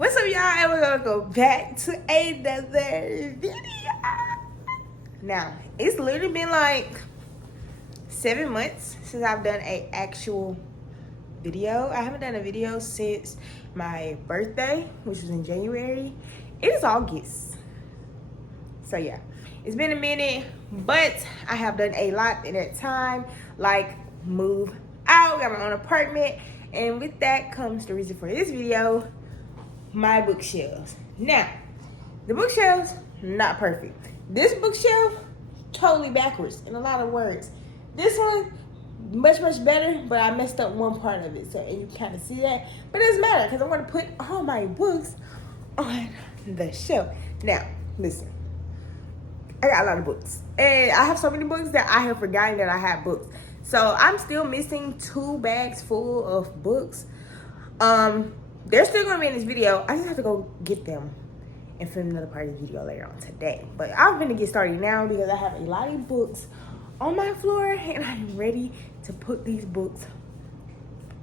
What's up, y'all? And we're gonna go back to another video. Now, it's literally been like 7 months since I've done an actual video. I haven't done a video since my birthday, which was in January. It is August. So yeah, it's been a minute, but I have done a lot in that time, like move out, got my own apartment, and with that comes the reason for this video, my bookshelves. Now, the bookshelves, not perfect. This bookshelf, totally backwards in a lot of words. This one, much better, but I messed up one part of it, so and you kind of see that. But it doesn't matter because I'm going to put all my books on the shelf. Now, listen. I got a lot of books, and I have so many books that I have forgotten that I have books. So I'm still missing 2 bags full of books. They're still gonna be in this video. I just have to go get them and film another part of the video later on today. But I'm gonna get started now because I have a lot of books on my floor, and I'm ready to put these books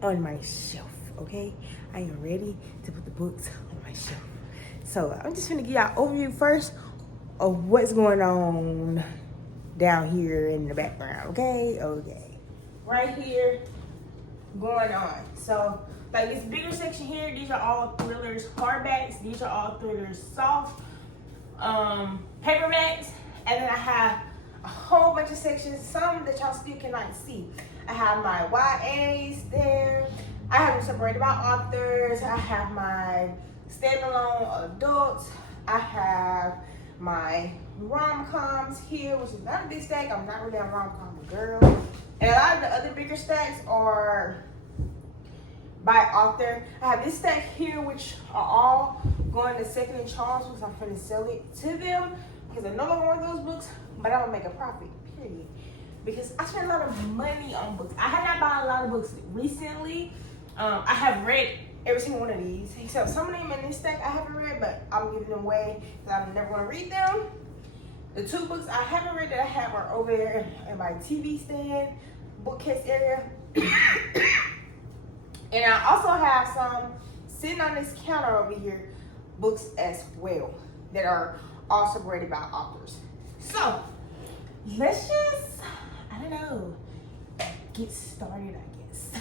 on my shelf. Okay, I am ready to put the books on my shelf. So I'm just gonna give y'all an overview first of what's going on down here in the background. Okay, right here going on. So like this bigger section here, these are all thrillers hardbacks, these are all thrillers soft paperbacks, and then I have a whole bunch of sections, some that y'all still cannot see. I have my YAs there, I have them separated by authors, I have my standalone adults, I have my rom-coms here, which is not a big stack. I'm not really a rom-com girl. And a lot of the other bigger stacks are by author. I have this stack here, which are all going to Second and Charles because I'm going to sell it to them because I no longer want those books, but I'm going to make a profit, period. Because I spend a lot of money on books. I have not bought a lot of books recently. I have read every single one of these, except some of them in this stack I haven't read, but I'm giving them away because I'm never going to read them. The 2 books I haven't read that I have are over there in my TV stand, bookcase area. And I also have some sitting on this counter over here, books as well, that are all separated by authors. So, let's just, I don't know, get started, I guess.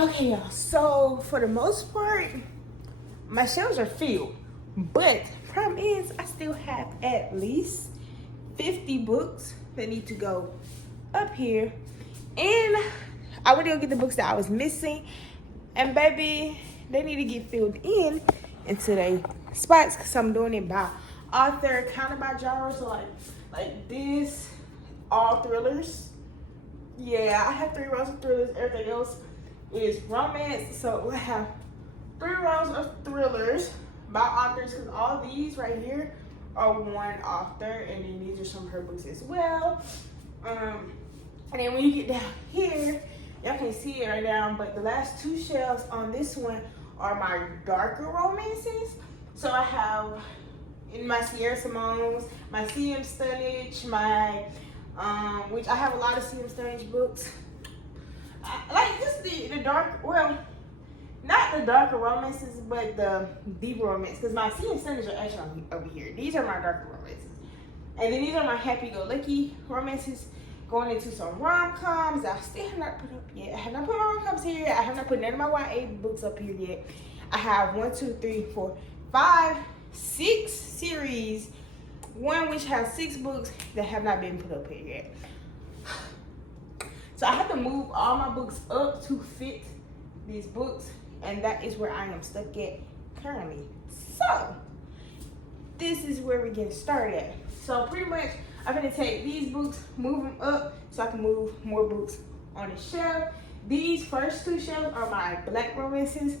Okay, y'all. So for the most part, my shelves are filled. But problem is, I still have at least 50 books that need to go up here. And I went to go get the books that I was missing. And baby, they need to get filled in into their spots because I'm doing it by author, counted by genre. So like this, all thrillers. Yeah, I have 3 rows of thrillers. Everything else is romance. So I have 3 rows of thrillers by authors because all these right here are one author, and then these are some of her books as well. And then when you get down here, y'all can't see it right now, but the last 2 shelves on this one are my darker romances. So I have in my Sierra Simone's, my C.M. Stunich, my which I have a lot of C.M. Stunich books. Like this the dark, well, not the darker romances, but the deeper romance. Because my C.M. Stunich are actually over here. These are my darker romances. And then these are my happy-go-lucky romances going into some rom-coms that I still have not put up yet. I have not put my rom-coms here yet. I have not put none of my YA books up here yet. I have 1, 2, 3, 4, 5, 6 series. One which has 6 books that have not been put up here yet. So I have to move all my books up to fit these books. And that is where I am stuck at currently. So this is where we get started at. So pretty much I'm gonna take these books, move them up so I can move more books on the shelf. These first 2 shelves are my black romances,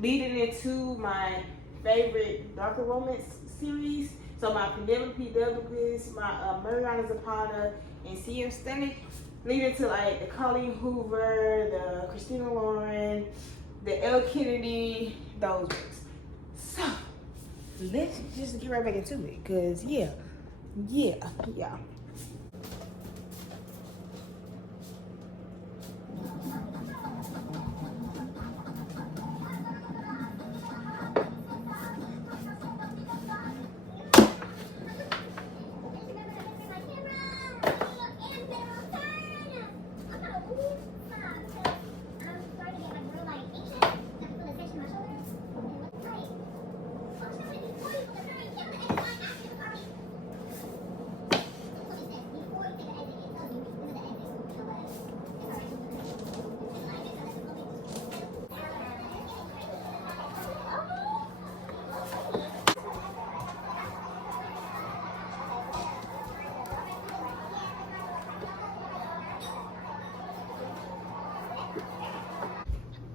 leading into my favorite darker romance series. So my Penelope Douglas, my Mariana Zapata, and C.M. Stunich, leading to like the Colleen Hoover, the Christina Lauren, the L. Kennedy, those books. So let's just get right back into it, cause yeah.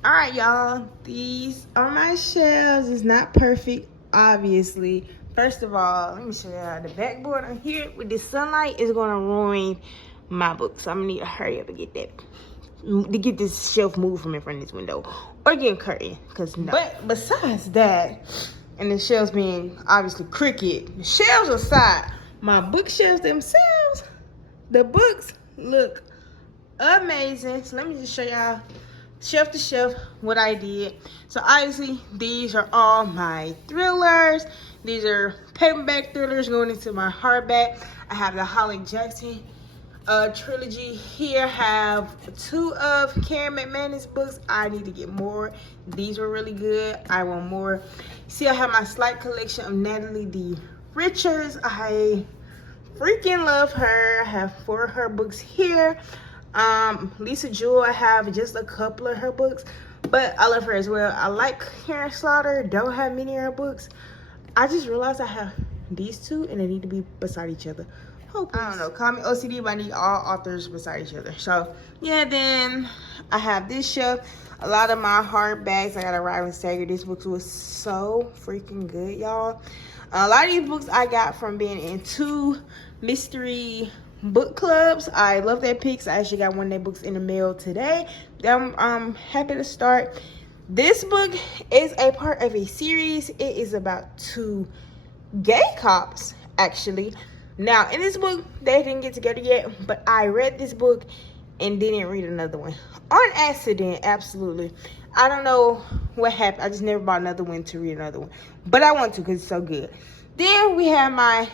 All right, y'all, these are my shelves. It's not perfect, obviously. First of all, let me show y'all the backboard on here with the sunlight is gonna ruin my books. So I'm gonna need to hurry up and get this shelf moved from in front of this window or get a curtain, cause no. But besides that, and the shelves being obviously crooked, the shelves aside, my bookshelves themselves, the books look amazing. So let me just show y'all shelf to shelf what I did. So obviously these are all my thrillers. These are paperback thrillers going into my hardback. I have the Holly Jackson trilogy here. I have 2 of Karen McManus books. I need to get more. These were really good. I want more. See, I have my slight collection of Natalie D. Richards. I freaking love her. I have 4 of her books here. Lisa Jewell, I have just a couple of her books, but I love her as well. I like Karen Slaughter, don't have many of her books. I just realized I have these 2 and they need to be beside each other. Oh, I don't know, call me OCD, but I need all authors beside each other. So yeah, then I have this shelf. A lot of my hardbacks, I got a Ryland Sager. This book was so freaking good, y'all. A lot of these books I got from being in 2 mystery book clubs. I love their picks. I actually got one of their books in the mail today. I'm happy to start. This book is a part of a series. It is about 2 gay cops, actually. Now, in this book, they didn't get together yet, but I read this book and didn't read another one. On accident, absolutely. I don't know what happened. I just never bought another one to read another one. But I want to because it's so good. Then we have my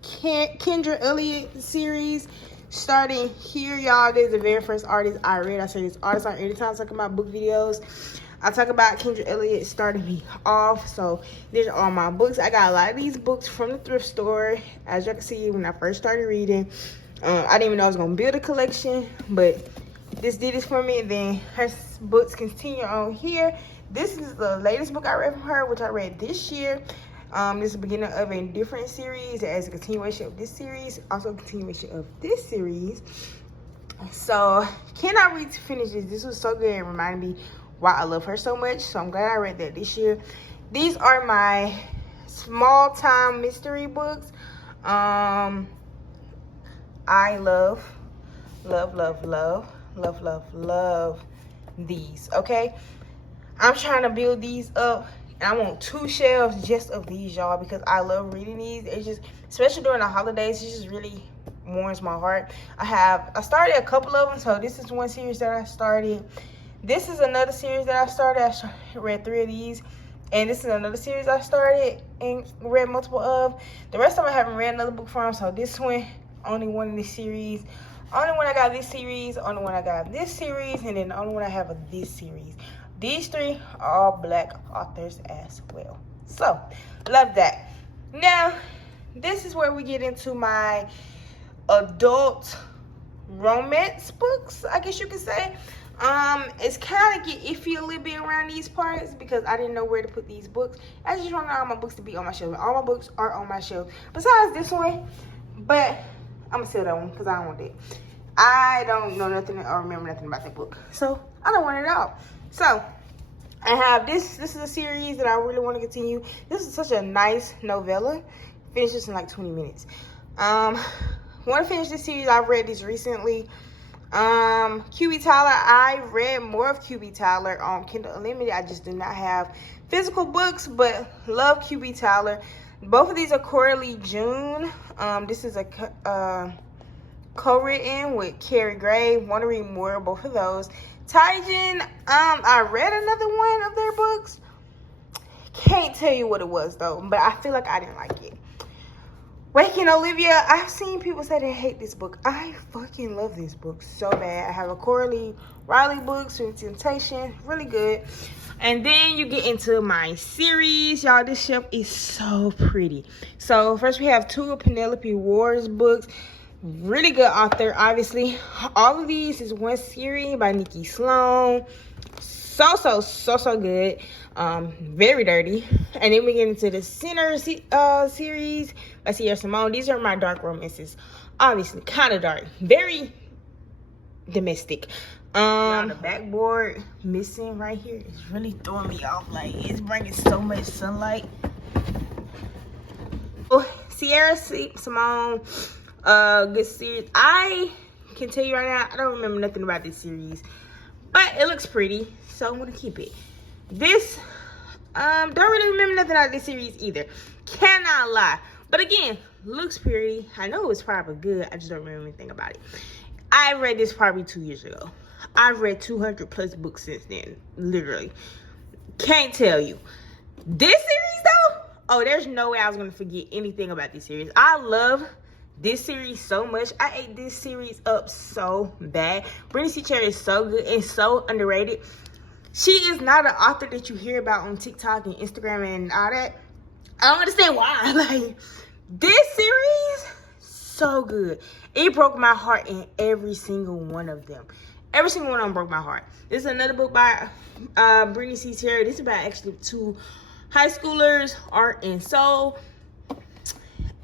Kendra Elliott series. Starting here, y'all, this is the very first artist I read. I say this artist on anytime I talk about book videos. I talk about Kendra Elliott starting me off. So these are all my books. I got a lot of these books from the thrift store. As you can see, when I first started reading, I didn't even know I was going to build a collection, but this did this for me. And then her books continue on here. This is the latest book I read from her, which I read this year. This is the beginning of a different series as a continuation of this series, also a continuation of this series. So cannot wait to finish this. This was so good and reminded me why I love her so much. So I'm glad I read that this year. These are my small time mystery books. I love these. Okay, I'm trying to build these up. And I want 2 shelves just of these, y'all, because I love reading these. It's just, especially during the holidays, it just really warms my heart. I started a couple of them. So this is one series that I started. This is another series that I started. I read 3 of these. And this is another series I started and read multiple of. The rest of them I haven't read another book from. So this one, only one in this series. Only one I got this series. Only one I got this series. And then the only one I have of this series. These 3 are all Black authors as well. So, love that. Now, this is where we get into my adult romance books, I guess you could say. It's kind of get iffy a little bit around these parts because I didn't know where to put these books. I just want all my books to be on my shelf. All my books are on my shelf. Besides this one, but I'm going to sell that one because I don't want it. I don't know nothing or remember nothing about that book. So, I don't want it out. So, I have this. This is a series that I really want to continue. This is such a nice novella. Finish this in like 20 minutes. Want to finish this series. I've read this recently. QB Tyler. I read more of QB Tyler on Kindle Unlimited. I just do not have physical books, but love QB Tyler. Both of these are Coralie June. This is a co-written with Carrie Gray. Want to read more of both of those. Taijin, I read another one of their books. Can't tell you what it was though, but I feel like I didn't like it. Waking Olivia, I've seen people say they hate this book. I fucking love this book so bad. I have a Coralie Riley book, Sweet Temptation, really good. And then you get into my series, y'all. This shelf is so pretty. So first we have 2 of Penelope Ward's books. Really good author, obviously. All of these is one series by Nikki Sloan. So good. Very dirty. And then we get into the Sinner series by Sierra Simone. These are my dark romances. Obviously, kind of dark. Very domestic. The backboard missing right here is really throwing me off. Like, it's bringing so much sunlight. Oh, Sierra Simone. Good series. I can tell you right now, I don't remember nothing about this series, but it looks pretty, so I'm gonna keep it. This don't really remember nothing about this series either, cannot lie, but again, looks pretty. I know it's probably good, I just don't remember anything about it. I read this probably 2 years ago. I've read 200 plus books since then, literally. Can't tell you. This series though, oh, there's no way I was gonna forget anything about this series. I love this series so much. I ate this series up so bad. Brittany C. Cherry is so good and so underrated. She is not an author that you hear about on TikTok and Instagram and all that. I don't understand why. Like, this series, so good. It broke my heart in every single one of them. Every single one of them broke my heart. This is another book by Brittany C. Cherry. This is about actually 2 high schoolers, Art and Soul.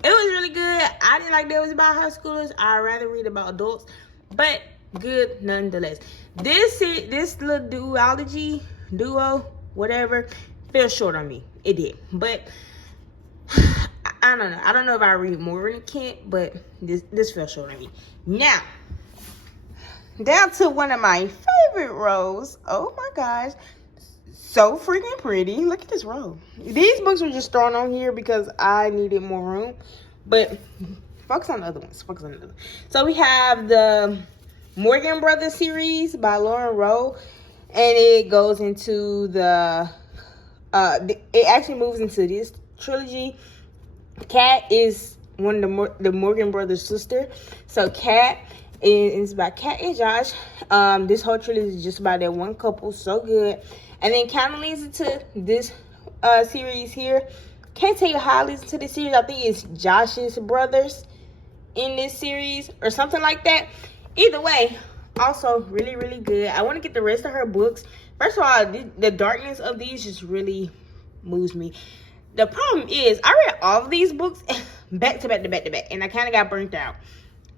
It was really good. I didn't like that it was about high schoolers. I'd rather read about adults, but good nonetheless. This little duo, whatever, fell short on me. It did, but I don't know. I don't know if I read more than Kent, but this fell short on me. Now, down to one of my favorite rows. Oh my gosh. So freaking pretty. Look at this row. These books were just thrown on here because I needed more room. But focus on the other ones. Focus on the other ones. So we have the Morgan Brothers series by Lauren Rowe. And it goes into the... it actually moves into this trilogy. Cat is one of the Morgan brothers' sister. So Kat, it's about Kat and Josh. This whole trilogy is just about that one couple. So good. And then kind of leads into this series here. Can't tell you how I listen to this series. I think it's Josh's brothers in this series or something like that. Either way, also really, really good. I want to get the rest of her books. First of all, the darkness of these just really moves me. The problem is, I read all of these books back to back to back to back, and I kind of got burnt out.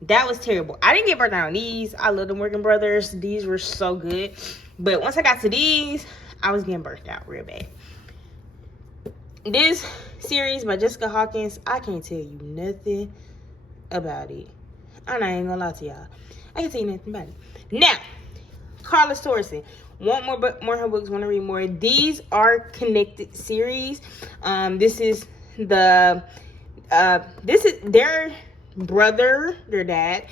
That was terrible. I didn't get burnt out on these. I love the Morgan brothers. These were so good. But once I got to these, I was getting burnt out real bad. This series by Jessica Hawkins, I can't tell you nothing about it. I'm not even gonna lie to y'all. I can't tell you nothing about it. Now, Carla Thorson. Want more of her books, want to read more. These are connected series. This is their brother, their dad.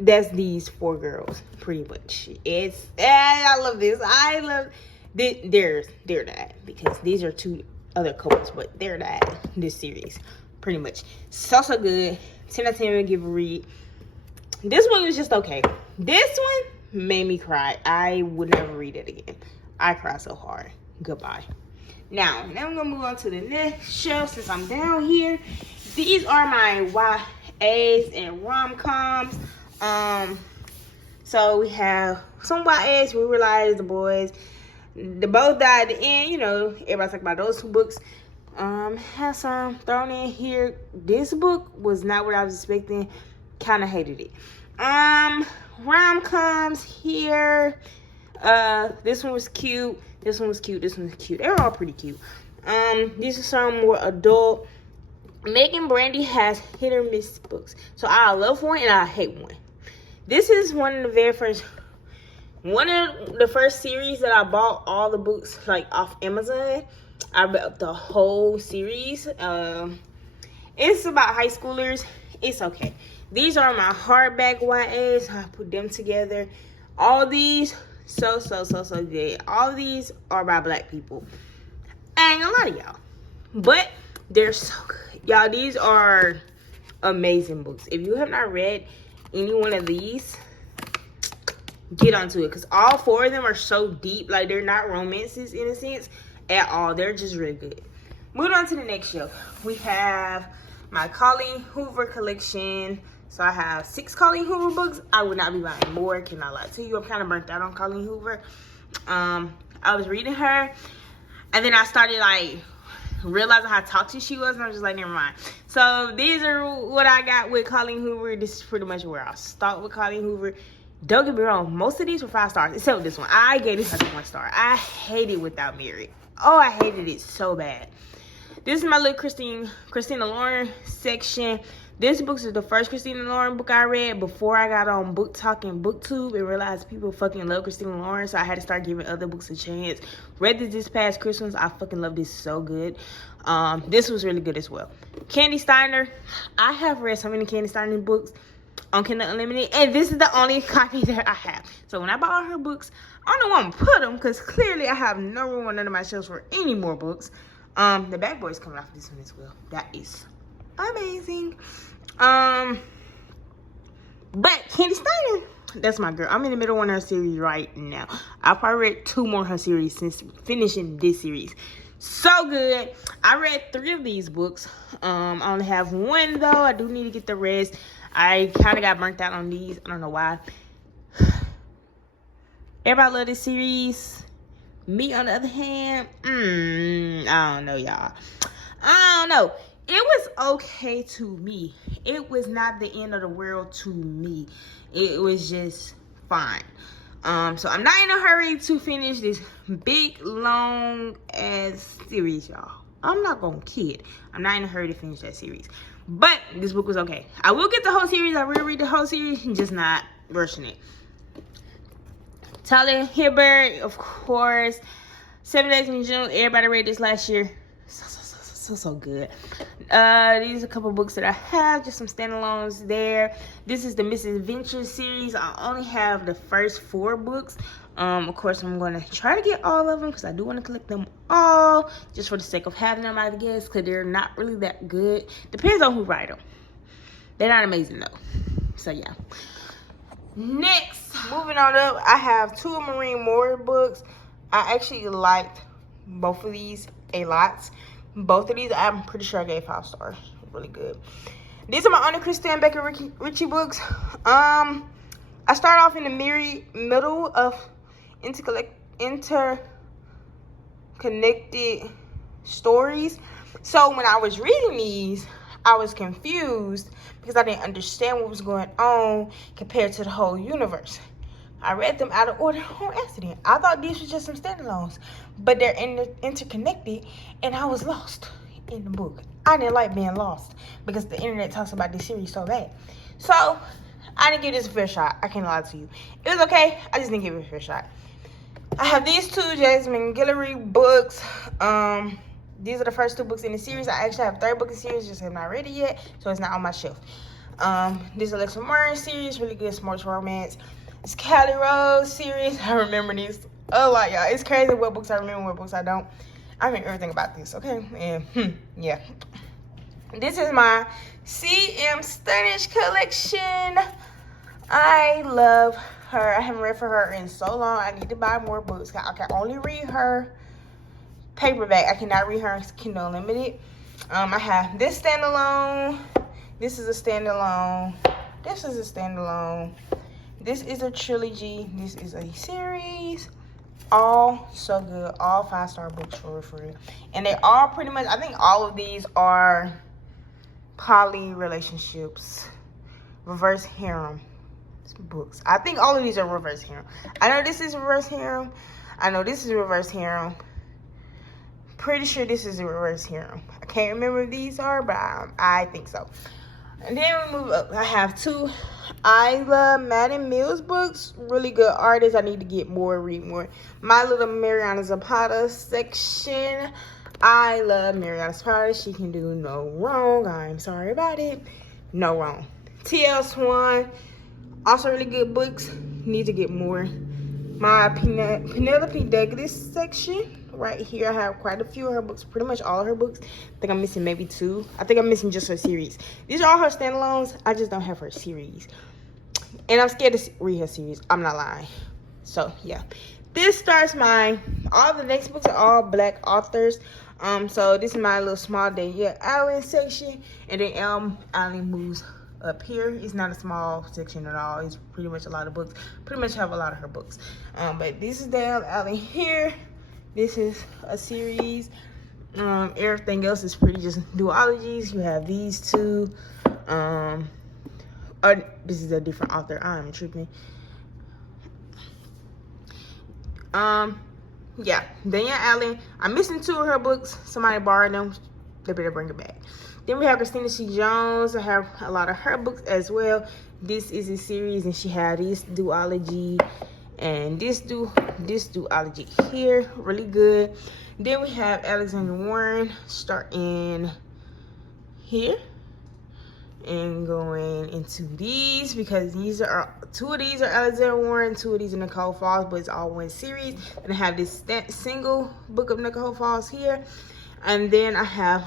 That's these 4 girls, pretty much. I love this. I love their dad, because these are 2 other couples, but their dad, this series, pretty much. So good. 10 out of 10 will give a read. This one was just okay. This one made me cry. I would never read it again. I cried so hard. Goodbye. Now I'm gonna move on to the next shelf since I'm down here. These are my YAs and rom-coms. So we have some YAs. We realize the boys, they both died at the end. You know, everybody's talking about those 2 books. Have some thrown in here. This book was not what I was expecting. Kind of hated it. Rom-coms here. This one was cute. This one was cute. This one was cute. They're all pretty cute. These are some more adult. Megan Brandy has hit or miss books. So I love one and I hate one. This is one of the first series that I bought all the books like off Amazon. I bought the whole series. It's about high schoolers. It's okay. These are my hardback YAs. I put them together. All these, so good. All these are by black people. I ain't gonna lie to y'all, but they're so good. Y'all, these are amazing books. If you have not read any one of these, get onto it, because all 4 of them are so deep. Like, they're not romances in a sense at all. They're just really good. Moving on to the next shelf. We have my Colleen Hoover collection. So I have 6 Colleen Hoover books. I would not be buying more, can I lie to you. I'm kind of burnt out on Colleen Hoover. I was reading her, and then I started like realizing how toxic she was, and I was just like, never mind. So these are what I got with Colleen Hoover. This is pretty much where I start with Colleen Hoover. Don't get me wrong, most of these were 5 stars, except this one. I gave this like a 1 star. I hate it Without Mary. Oh, I hated it so bad. This is my little Christina Lauren section. This book is the first Christina Lauren book I read before I got on Book Talk and BookTube and realized people fucking love Christina Lauren, so I had to start giving other books a chance. Read this past Christmas. I fucking love this so good. This was really good as well. Candy Steiner. I have read so many Candy Steiner books on Kindle Unlimited, and this is the only copy that I have. So when I buy all her books, I don't know where I'm gonna put them, because clearly I have no room on none of my shelves for any more books. The Bad Boy's coming off this one as well. That is amazing. But Candy Steiner, that's my girl. I'm in the middle of one of her series right now. I probably read 2 more of her series since finishing this series. So good. I read 3 of these books. I only have 1 though. I do need to get the rest. I kind of got burnt out on these. I don't know why. Everybody love this series. Me, on the other hand, I don't know, y'all. I don't know. It was okay to me. It was not the end of the world to me. It was just fine. So I'm not in a hurry to finish this big, long ass series, y'all. I'm not gonna kid. I'm not in a hurry to finish that series. But this book was okay. I will get the whole series. I will read the whole series, just not rushing it. Talia Hibbert, of course. 7 Days in June. Everybody read this last year. so good. These are a couple books that I have, just some standalones there. This is the Misadventure series. I only have the first 4 books. Of course, I'm going to try to get all of them because I do want to collect them all just for the sake of having them, I guess, because they're not really that good. Depends on who write them. They're not amazing, though. So, yeah. Next, moving on up, I have 2 Marine Moore books. I actually liked both of these a lot. Both of these, I'm pretty sure I gave 5 stars. Really good. These are my Honor Christian Becker Ritchie books. I start off in the middle of interconnected stories. So when I was reading these, I was confused because I didn't understand what was going on compared to the whole universe. I read them out of order on accident. I thought these were just some standalones, but they're interconnected, and I was lost in the book. I didn't like being lost because the internet talks about this series so bad. So I didn't give this a fair shot. I can't lie to you. It was okay. I just didn't give it a fair shot. I have these 2 Jasmine Guillory books. These are the first 2 books in the series. I actually have a 3rd book in the series, just have not read it yet, so it's not on my shelf. This is Alexa Murray series, really good sports romance. It's Callie Rose series. I remember these a lot, y'all. It's crazy what books I remember, what books I don't. I remember everything about this, okay? And, yeah. This is my CM Stunnish collection. I love her. I haven't read for her in so long. I need to buy more books. I can only read her paperback. I cannot read her Kindle Unlimited. I have this standalone. This is a standalone. This is a standalone. This is a trilogy. This is a series. All so good. All 5-star books for real. And they all pretty much, I think all of these are poly relationships. Reverse harem books. I think all of these are reverse harem. I know this is reverse harem. I know this is reverse harem. Pretty sure this is a reverse harem. I can't remember if these are, but I think so. And then we move up. I have 2 Isla Madden Mills books. Really good artists. I need to get more, read more. My Little Mariana Zapata section. I love Mariana Zapata. She can do no wrong. I'm sorry about it. No wrong. T.L. Swan. Also really good books. Need to get more. My Penelope Douglas section. Right here, I have quite a few of her books, pretty much all of her books. I think I'm missing maybe 2. I think I'm missing just her series. These are all her standalones. I just don't have her series. And I'm scared to read her series. I'm not lying. So, yeah. This starts all the next books are all Black authors. So this is my little small Danielle Allen section. And then Allen moves up here. It's not a small section at all. It's pretty much a lot of books. Pretty much have a lot of her books. But this is Danielle Allen here. This is a series. Everything else is pretty just duologies. You have these 2. This is a different author. I'm tripping. Yeah, Danielle Allen. I'm missing 2 of her books. Somebody borrowed them. They better bring it back. Then we have Christina C. Jones. I have a lot of her books as well. This is a series, and she had this duology. And this duology here, really good. Then we have Alexander Warren starting here and going into these, because these are 2 of these are Alexander Warren, 2 of these are Nicole Falls, but it's all one series. And I have this single book of Nicole Falls here, and then I have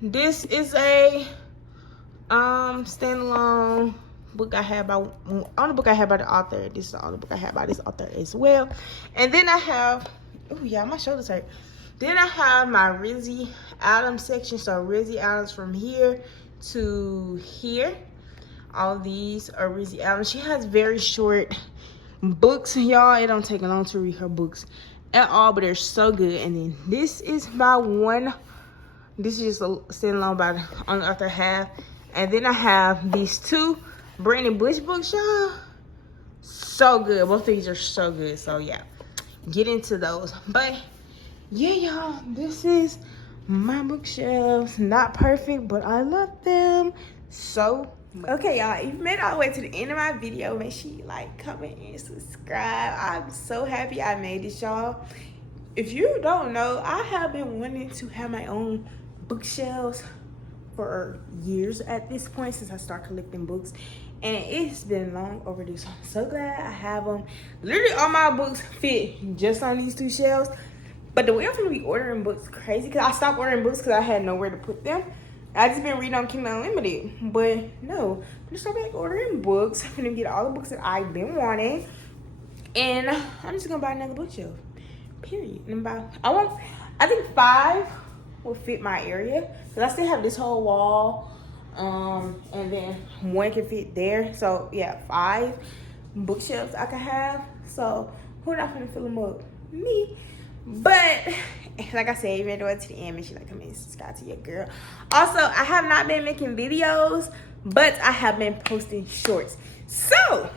this is a standalone book I have by only book I have by the author. This is the only book I have by this author as well. And then I have, oh yeah, my shoulders hurt. Then I have my Rizzy Adams section. So Rizzy Adams from here to here. All these are Rizzy Adams. She has very short books, y'all. It don't take long to read her books at all, but they're so good. And then this is by one. This is just a standalone by on the other half. And then I have these 2 Brandon Bush books, y'all. So good. Both of these are so good. So yeah, get into those. But yeah, y'all, this is my bookshelves. Not perfect, but I love them so much. Okay, y'all, if you made it all the way to the end of my video, make sure you like, comment, and subscribe. I'm so happy I made this, y'all. if you don't know, I have been wanting to have my own bookshelves for years at this point, since I started collecting books, and it's been long overdue. So I'm so glad I have them. Literally all my books fit just on these 2 shelves. But the way I'm gonna be ordering books crazy, because I stopped ordering books because I had nowhere to put them. I just been reading on Kindle Unlimited, but no, I'm gonna start back ordering books. I'm gonna get all the books that I've been wanting, and I'm just gonna buy another bookshelf. Period. And I think 5 will fit my area, because I still have this whole wall, and then 1 can fit there. So yeah, 5 bookshelves I can have. So who not gonna fill them up? Me. But like I said, even though it's to the end, make sure you like, comment, subscribe to your girl. Also, I have not been making videos, but I have been posting shorts. So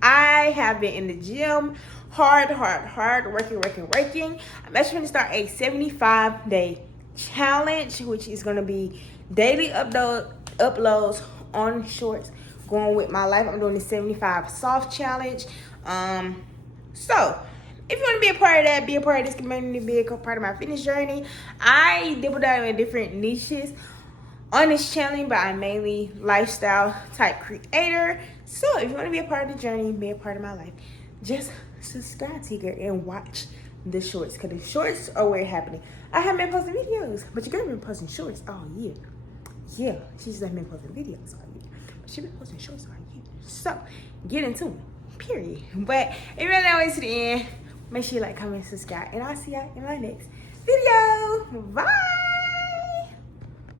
I have been in the gym hard working. I'm actually going to start a 75-day challenge, which is going to be daily uploads on shorts, going with my life. I'm doing the 75 soft challenge. So if you want to be a part of that, be a part of this community, be a part of my fitness journey. I dibble down in different niches on this channel, but I'm mainly lifestyle type creator. So if you want to be a part of the journey, be a part of my life, just subscribe to your girl and watch the shorts, because the shorts are where it's happening. I haven't been posting videos, but your girl been posting shorts all year. Yeah, she just hasn't been posting videos all year, but she been posting shorts all year. So get into them, period. But if you're not way to the end, make sure you like, comment, subscribe, and I'll see y'all in my next video. Bye.